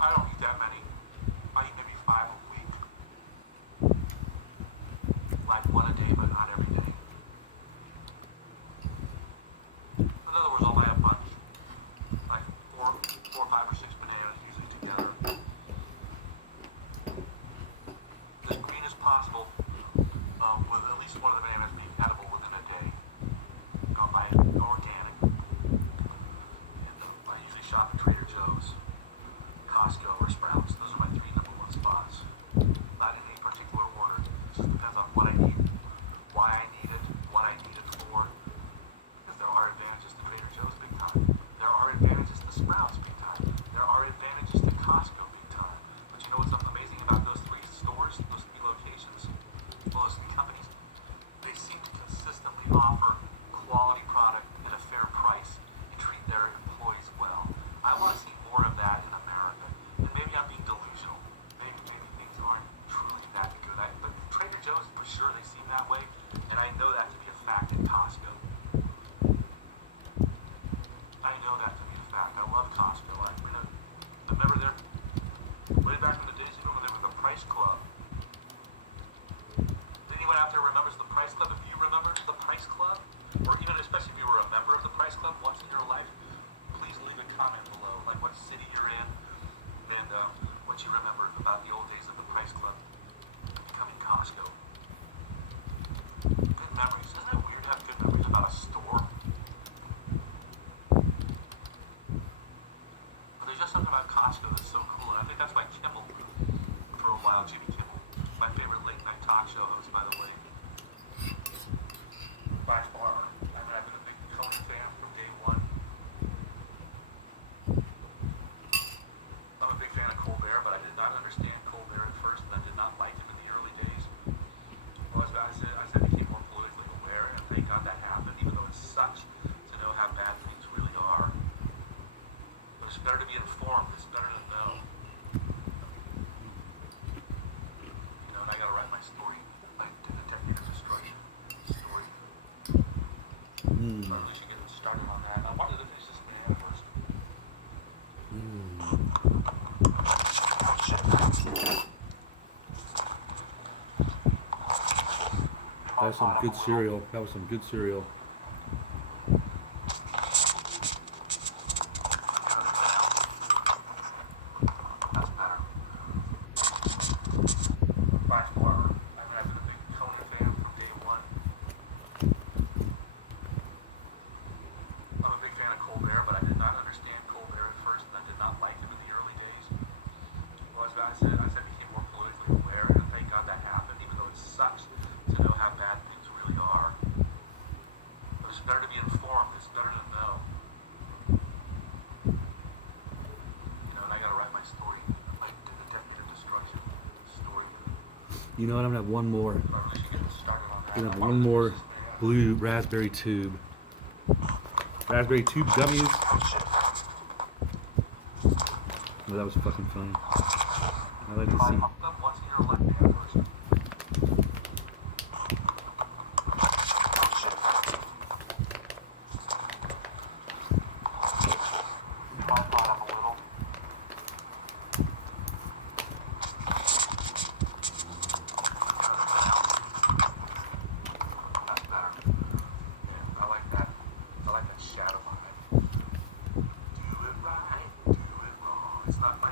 I don't eat that many. I eat maybe 5 a week. Like one a day, but not every day. In other words, I'll buy a bunch. Like four, 5 or 6 bananas usually together. As green as possible, with at least one of the bananas being edible within a day. I'll buy it organic. And I usually shop at Trader Joe's, Costco, or Sprouts. Those are my 3 #1 spots. Not in any particular order. It just depends on what I need, why I need it, what I need it for. Because there are advantages to Trader Joe's big time. There are advantages to Sprouts big time. There are advantages to Costco big time. But you know what's amazing about those 3 stores, those 3 locations, those 3 companies? They seem to consistently offer quality product at a fair price and treat their employees well. I want to see more of that in America. And maybe I'm being delusional. Maybe things aren't truly that good. But Trader Joe's, for sure, they seem that way. And I know that to be a fact in Costco. I know that to be a fact. I love Costco. I remember there, way back in the days, when there was a Price Club. Anyone out there remembers the Price Club? If you remember the Price Club, or even especially if you were a member of the Price Club once in your life, please leave a comment below, like what city you're in, and what you remember about the old days of the Price Club becoming Costco. Good memories. Isn't it weird to have good memories about a store? But there's just something about Costco that's so cool, and I think that's why Kimmel, for a while, Jimmy Kimmel, my favorite late night talk show host, by the way, by far. I mean, I've been a big Conan fan from day one. I'm a big fan of Colbert, but I did not understand Colbert at first, and I did not like him in the early days. Well, as I said, became more politically aware, and thank God that happened, even though it sucks to know how bad things really are. But it's better to be informed. It's better to know. And I gotta write my story, like the Technique of Destruction story. But we should get started on that. I wanted to finish this banana first. That was some good cereal. That was some good cereal. That's better. By far. I mean, I've been a big Conan fan from day one. I'm a big fan of Colbert, but I did not understand Colbert at first, and I did not like him in the early days. Well, as I said, became more politically aware, and thank God that happened, even though it sucks to know how bad things really are. But it's better to be informed. It's better to know. And I gotta write my story, like the Technique of Destruction story. You know what? I'm gonna have one more. But I really should get started on that. I'm gonna have one more blue raspberry tube. Raspberry tube gummies. Oh, that was fucking funny. I like to see. Once in your life,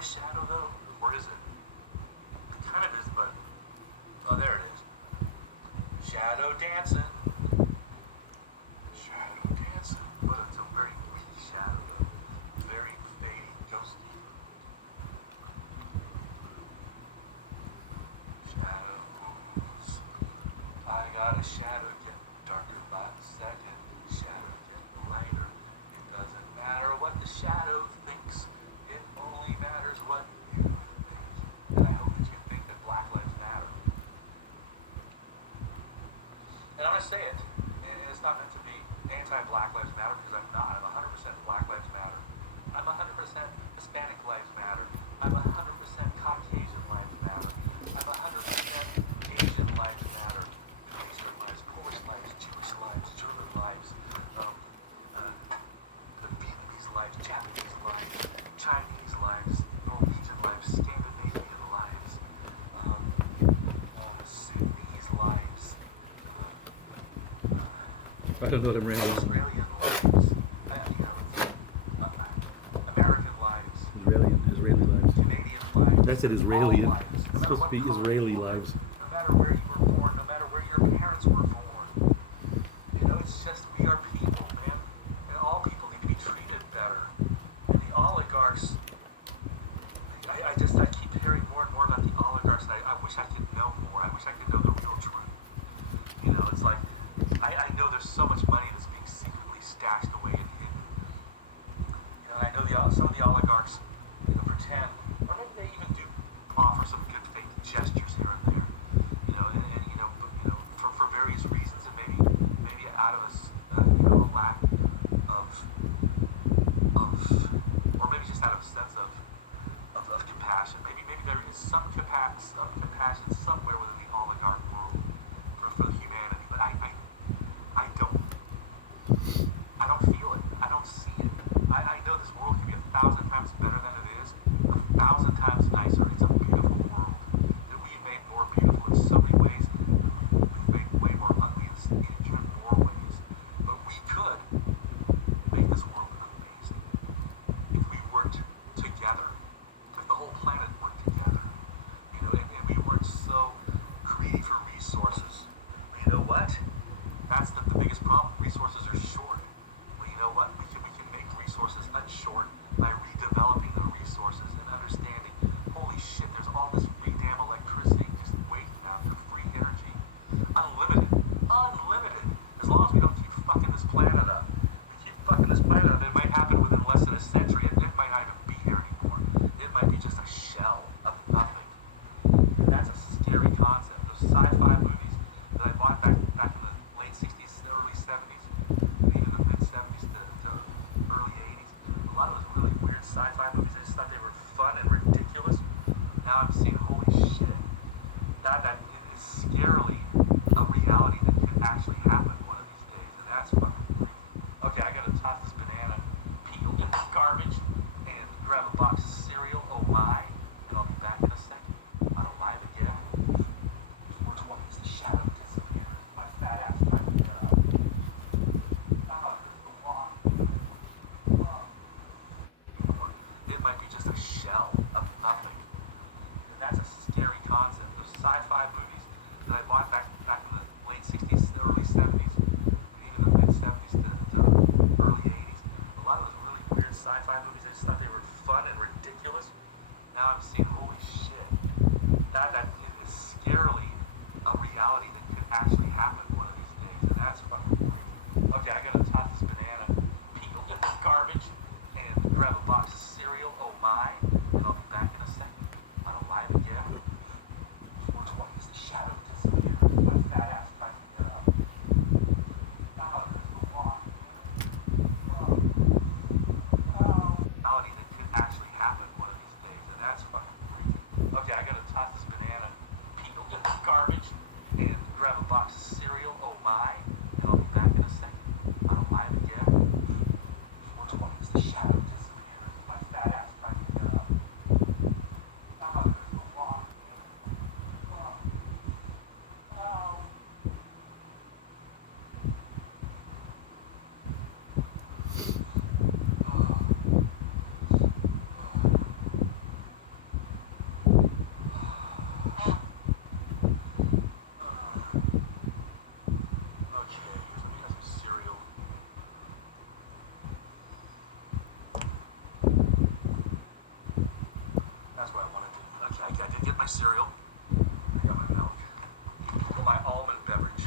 shadow though, or is it? It kind of is, but oh, there it is. Shadow dancing. Shadow dancing, but it's a very weak shadow though. Very fading, ghosty. Shadows. I got a shadow getting darker by the second. Shadow getting lighter. It doesn't matter what the shadow thinks. It only matters what you think. And I hope that you think that Black Lives Matter. And I'm going to say it. It's not meant to be anti-Black Lives Matter because I'm not. I'm 100% Black Lives Matter. I'm 100% Hispanic Lives Matter. I'm 100% Caucasian Lives Matter. I'm 100% Asian Lives Matter. Asian lives, Polish lives, Jewish lives, German lives, the Vietnamese lives, Japanese lives, Chinese lives, Norwegian don't know them random. Australian lives, American lives, Israeli lives. Canadian lives. That's it, Israeli. All lives. No It's matter supposed to what be color Israeli you were, lives. no matter where you were born, no matter where your parents were born. You know, it's just we are people, man. And all people need to be treated better. And the oligarchs, I keep hearing more and more about the oligarchs. I wish I could know more. I wish I could know the real truth. You know, it's like, I know there's so much money that's being secretly stashed away and hidden. You know, and I know some of the oligarchs, you know, pretend, or maybe they even do offer some good faith gestures here and there. You know, and you know, but, you know, for various reasons, and maybe out of you know, a lack of, or maybe just out of a sense of compassion. Maybe there is some compassion somewhere within the oligarch world for humanity, but I don't feel it. I don't see it. I know this world can be 1,000 times better than it is, 1,000 times nicer. It's a beautiful world that we've made more beautiful in so many ways. We've made way more ugly in even more ways. But we could make this world amazing if we worked together. If the whole planet worked together, you know, and we weren't so greedy for resources. You know what? That's the biggest problem. Resources are short. Well, you know what? We can make resources unshort by redeveloping the resources and understanding, holy shit, there's all this free damn electricity just waiting out for free energy. Unlimited. Unlimited. As long as we don't keep fucking this planet up. We keep fucking this planet up. It might happen within less than a century. It might not even be here anymore. It might be just a shell of nothing. And that's a scary concept. Those sci-fi movies that I bought back in the late 60s, early 70s, and even the mid 70s to early 80s. A lot of those really weird sci-fi movies, I just thought they were fun and ridiculous. Now I'm seeing, holy shit, that is scarily a reality that could actually happen one of these days, and that's fucking creepy. Okay, I gotta toss this banana peel in the garbage and grab a box of cereal, oh my, and I'll be back in a second. On a live again. 420 as the shadow disappears. My fat ass trying to get up. The walk. It might be just a shell of nothing. And that's a scary concept. Those sci-fi movies that I bought back in the late 60s, early 70s, and even the mid 70s to early 80s. A lot of those really weird sci-fi movies, I just thought they were fun and ridiculous. Now I'm seeing, holy shit, that is scarily a reality that could actually happen one of these days, and that's fucking creepy. Okay, I gotta toss this banana peel in the garbage and grab a box of cereal, oh my, and I'll be back in a second. On a live again. 420 as the shadow disappears. My fat ass trying to get up. There's the walk. Reality that could actually happen one of these days, and that's fucking creepy. Okay, I gotta toss this banana peel in the garbage and grab a box of cereal, oh my, and I'll be back in a second. On a live again. 420 as the shadow disappears. My fat ass trying to get up. There's the walk. Okay, let me have some cereal. That's what I want to do. Okay, I did get my cereal. I got my milk. Well, my almond beverage.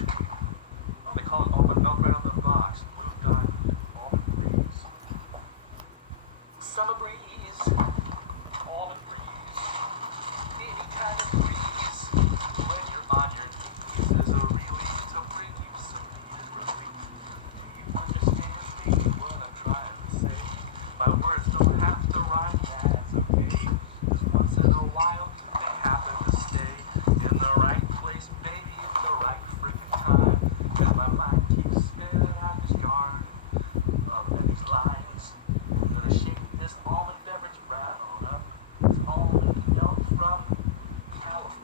Oh, they call it almond milk right on the box. Blue Dot almond breeze. Summer breeze. Almond breeze. Any kind of breeze. When you're on your knees, there's a relief to bring you some needed relief. Do you understand me? What I'm trying to say? My words don't have to rhyme, that's okay. 'Cause once in a while, they happen to stay in the right place, maybe at the right freaking time. And my mind keeps spinning out this garden of these lines. I'm gonna shake this almond beverage right on up. It's almond milk from California.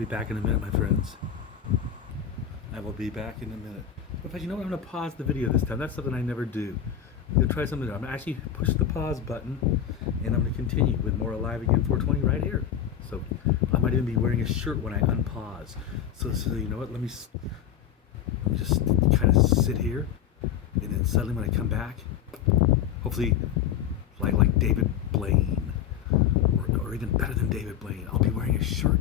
be back in a minute, my friends. I will be back in a minute. But you know what? I'm going to pause the video this time. That's something I never do. I'm going to try something new. I'm going to actually push the pause button, and I'm going to continue with more Alive Again 420 right here. So I might even be wearing a shirt when I unpause. So you know what? Let me just kind of sit here, and then suddenly when I come back, hopefully like David Blaine, or even better than David Blaine, I'll be wearing a shirt.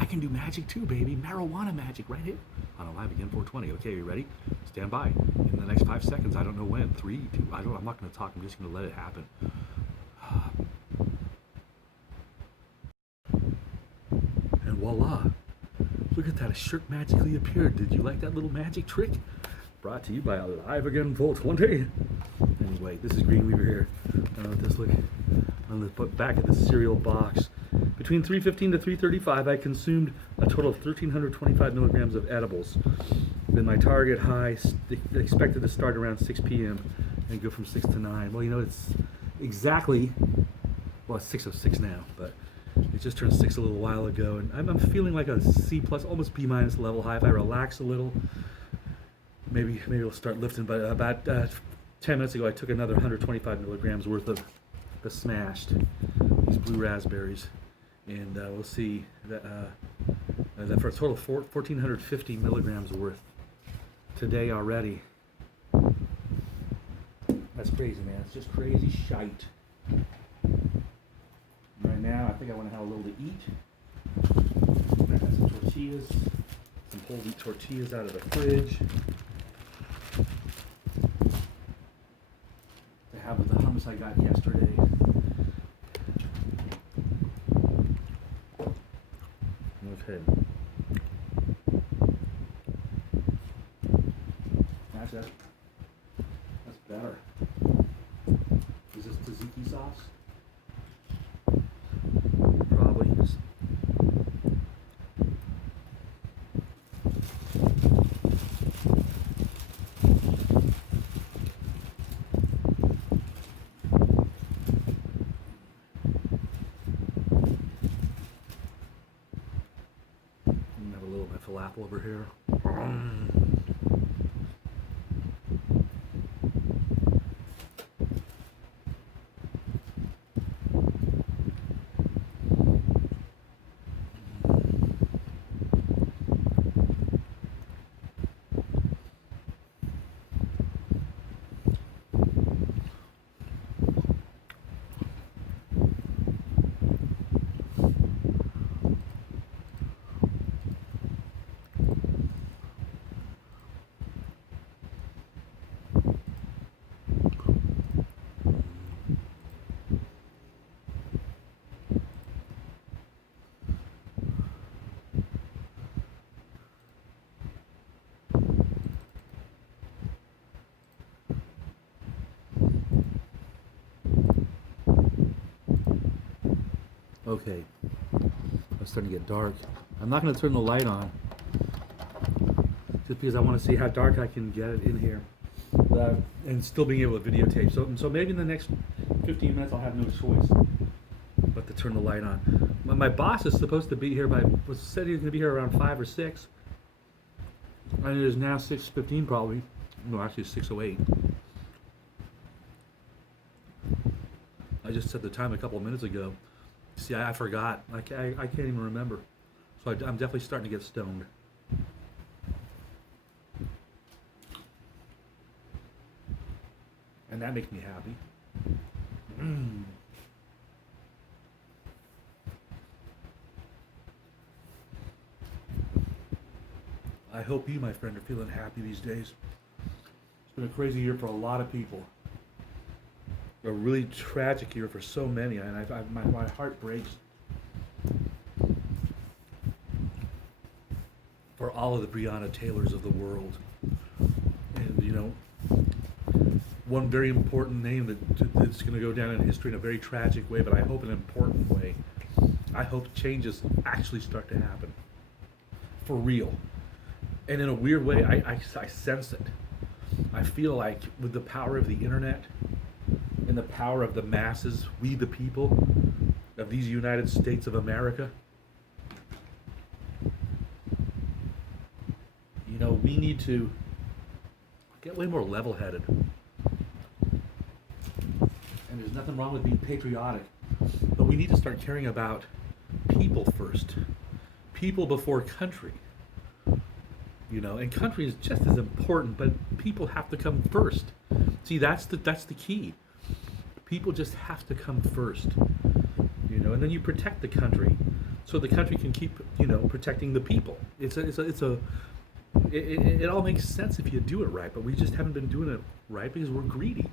I can do magic too, baby. Marijuana magic right here on Alive Again 420. Okay, are you ready? Stand by. In the next 5 seconds, I don't know when. 3, 2, I'm not going to talk. I'm just going to let it happen. And voila. Look at that. A shirt magically appeared. Did you like that little magic trick? Brought to you by Alive Again 420. Anyway, this is Green Weaver here. This look on the back of the cereal box. Between 3:15 to 3:35, I consumed a total of 1,325 milligrams of edibles. Then my target high expected to start around 6 p.m. and go from 6 to 9. Well, you know, it's exactly, well, it's 6:06 now, but it just turned 6 a little while ago, and I'm feeling like a C+, almost B- level high. If I relax a little, maybe it'll start lifting. But about 10 minutes ago, I took another 125 milligrams worth of the smashed, these blue raspberries, and we'll see that for a total of 1,450 milligrams worth today already. That's crazy, man. It's just crazy shite. Right now, I think I want to have a little to eat. I got some tortillas, some whole wheat tortillas out of the fridge. To have with the hummus I got yesterday. Okay. That's it. That's better. Is this tzatziki sauce? Probably. Have a little of my falafel over here. Okay, it's starting to get dark. I'm not going to turn the light on, just because I want to see how dark I can get it in here, and still being able to videotape. So maybe in the next 15 minutes I'll have no choice but to turn the light on. My boss is supposed to be here said he was going to be here around 5 or 6, and it is now 6:15 probably. No, actually 6:08. I just set the time a couple of minutes ago. See, I forgot. I can't even remember. So I'm definitely starting to get stoned. And that makes me happy. I hope you, my friend, are feeling happy these days. It's been a crazy year for a lot of people. A really tragic year for so many, and my heart breaks for all of the Breonna Taylors of the world. And you know, one very important name that's going to go down in history in a very tragic way, but I hope in an important way. I hope changes actually start to happen for real, and in a weird way, I sense it. I feel like with the power of the internet and the power of the masses, we the people of these United States of America, we need to get way more level-headed. And there's nothing wrong with being patriotic, but we need to start caring about people first. People before country. You know, and country is just as important, but people have to come first. See, that's the key. People just have to come first. You know, and then you protect the country, so the country can keep, you know, protecting the people. It all makes sense if you do it right, but we just haven't been doing it right because we're greedy.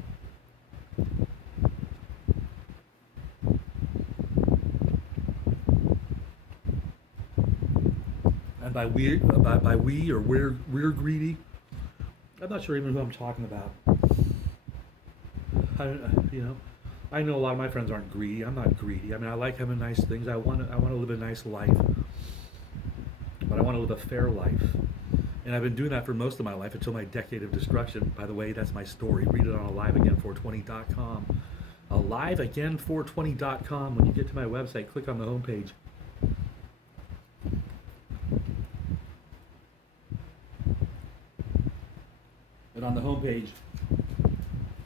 And by we or we're greedy, I'm not sure even who I'm talking about. I know a lot of my friends aren't greedy. I'm not greedy. I mean, I like having nice things. I want to live a nice life, but I want to live a fair life. And I've been doing that for most of my life until my decade of destruction. By the way, that's my story. Read it on AliveAgain420.com. AliveAgain420.com. When you get to my website, click on the homepage. And on the homepage,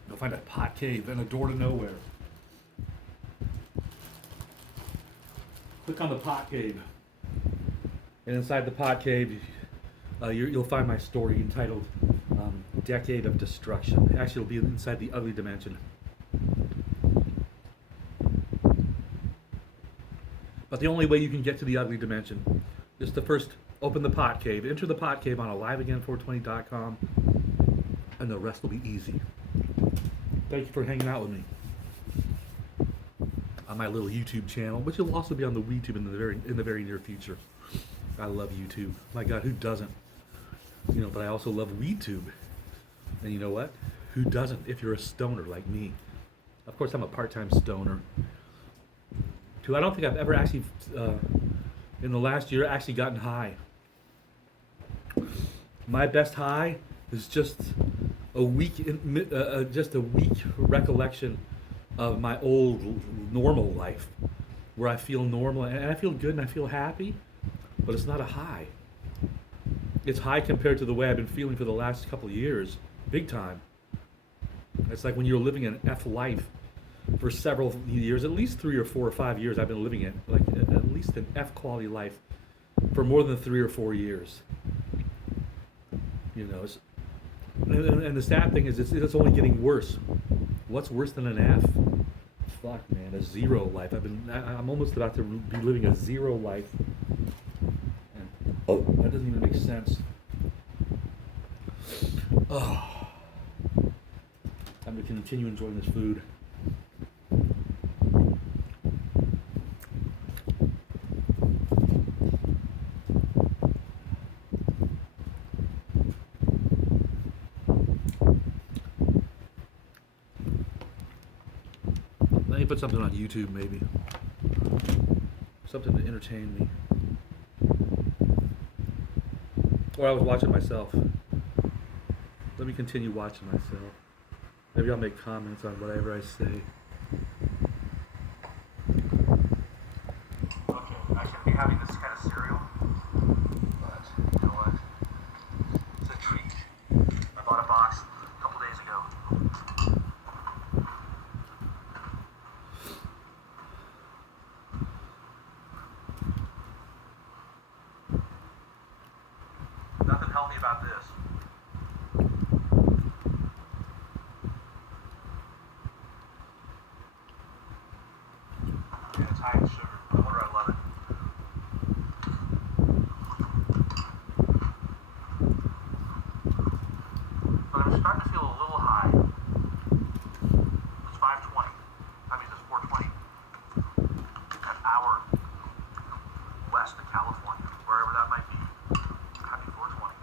you'll find a pot cave and a door to nowhere. Click on the pot cave. And inside the pot cave, you'll find my story entitled Decade of Destruction. Actually, it'll be inside the ugly dimension. But the only way you can get to the ugly dimension is to first open the pot cave, enter the pot cave on AliveAgain420.com, and the rest will be easy. Thank you for hanging out with me on my little YouTube channel, which will also be on the WeTube in the very near future. I love YouTube. My God, who doesn't? You know, but I also love WeTube. And you know what? Who doesn't if you're a stoner like me? Of course, I'm a part-time stoner. I don't think I've ever actually, in the last year, actually gotten high. My best high is just a week recollection of my old normal life, where I feel normal and I feel good and I feel happy, but it's not a high. It's high compared to the way I've been feeling for the last couple of years, big time. It's like when you're living an F life for several years, at least 3 or 4 or 5 years. I've been living it like at least an F quality life for more than 3 or 4 years. You know, and the sad thing is it's only getting worse. What's worse than an F? Fuck, man, a zero life. I'm almost about to be living a zero life. And that doesn't even make sense. Oh, I'm gonna continue enjoying this food. Let me put something on YouTube, maybe. Something to entertain me. Or I was watching myself. Let me continue watching myself. Maybe I'll make comments on whatever I say. Okay, I shouldn't be having this kind of cereal, but you know what? It's a treat. I bought a box a couple days ago. Nothing healthy about this. And it's high in sugar. No wonder I love it. But I'm starting to feel a little high. It's 5:20. That means it's 4:20. An hour west of California, wherever that might be. Happy 4:20.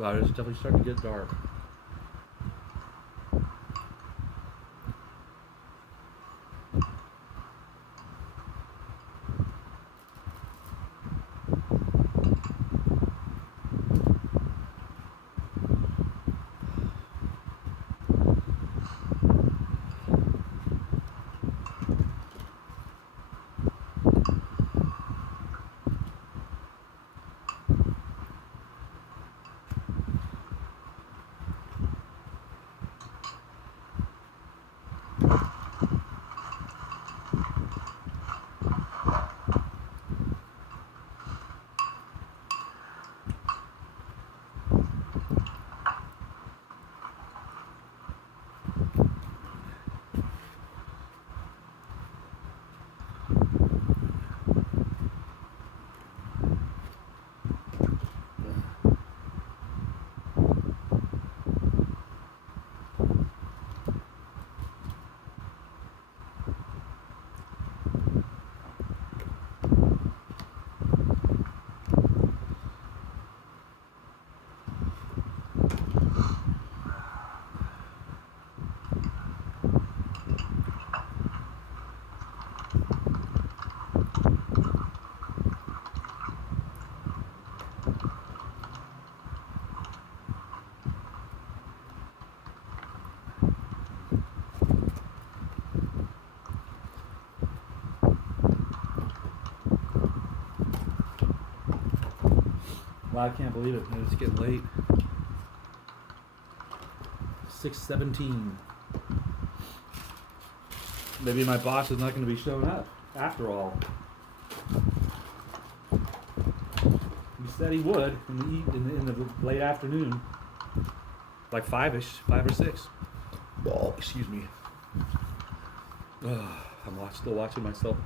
Wow, it's definitely starting to get dark. Wow, I can't believe it. It's getting late. 6:17. Maybe my boss is not going to be showing up after all. He said he would in the late afternoon, like 5-ish, 5 or 6. Oh, excuse me. I'm still watching myself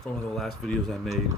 from one of the last videos I made.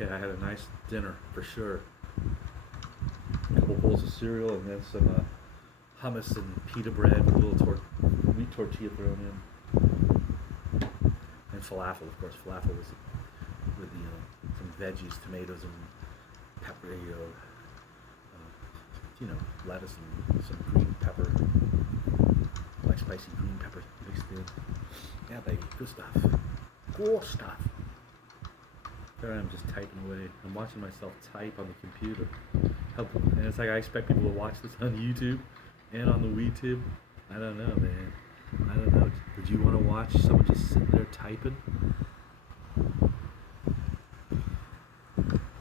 Okay, I had a nice dinner for sure. A couple bowls of cereal and then some hummus and pita bread with a little wheat tortilla thrown in. And falafel, of course. Falafel was with some veggies, tomatoes, and pepper, lettuce and some green pepper, like spicy green pepper mixed in. Yeah, baby, good stuff. Cool stuff. There I am just typing away. I'm watching myself type on the computer. And it's like I expect people to watch this on YouTube and on the WeTube. I don't know, man. I don't know. Would you want to watch someone just sitting there typing?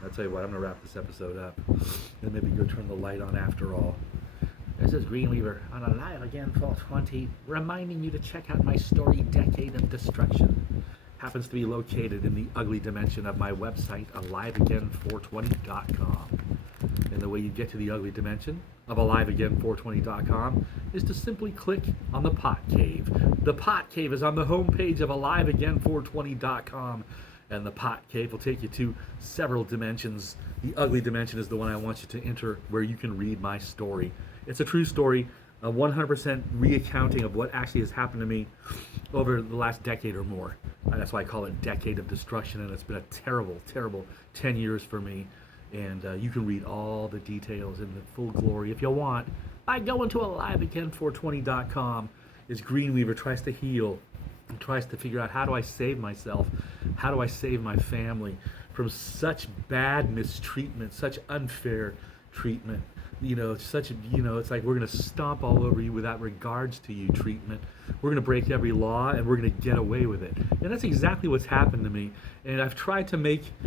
I'll tell you what, I'm going to wrap this episode up. And maybe go turn the light on after all. This is Greenweaver on Alive Again 420, reminding you to check out my story, Decade of Destruction. Happens to be located in the ugly dimension of my website, aliveagain420.com. And the way you get to the ugly dimension of aliveagain420.com is to simply click on the pot cave. The pot cave is on the homepage of aliveagain420.com, and the pot cave will take you to several dimensions. The ugly dimension is the one I want you to enter, where you can read my story. It's a true story, a 100% reaccounting of what actually has happened to me over the last decade or more. That's why I call it Decade of Destruction, and it's been a terrible, terrible 10 years for me. And you can read all the details in the full glory if you want by going to aliveagain420.com. As Greenweaver tries to heal and tries to figure out, how do I save myself? How do I save my family from such bad mistreatment, such unfair treatment? It's like we're going to stomp all over you without regards to you treatment. We're going to break every law and we're going to get away with it. And that's exactly what's happened to me. And I've tried to make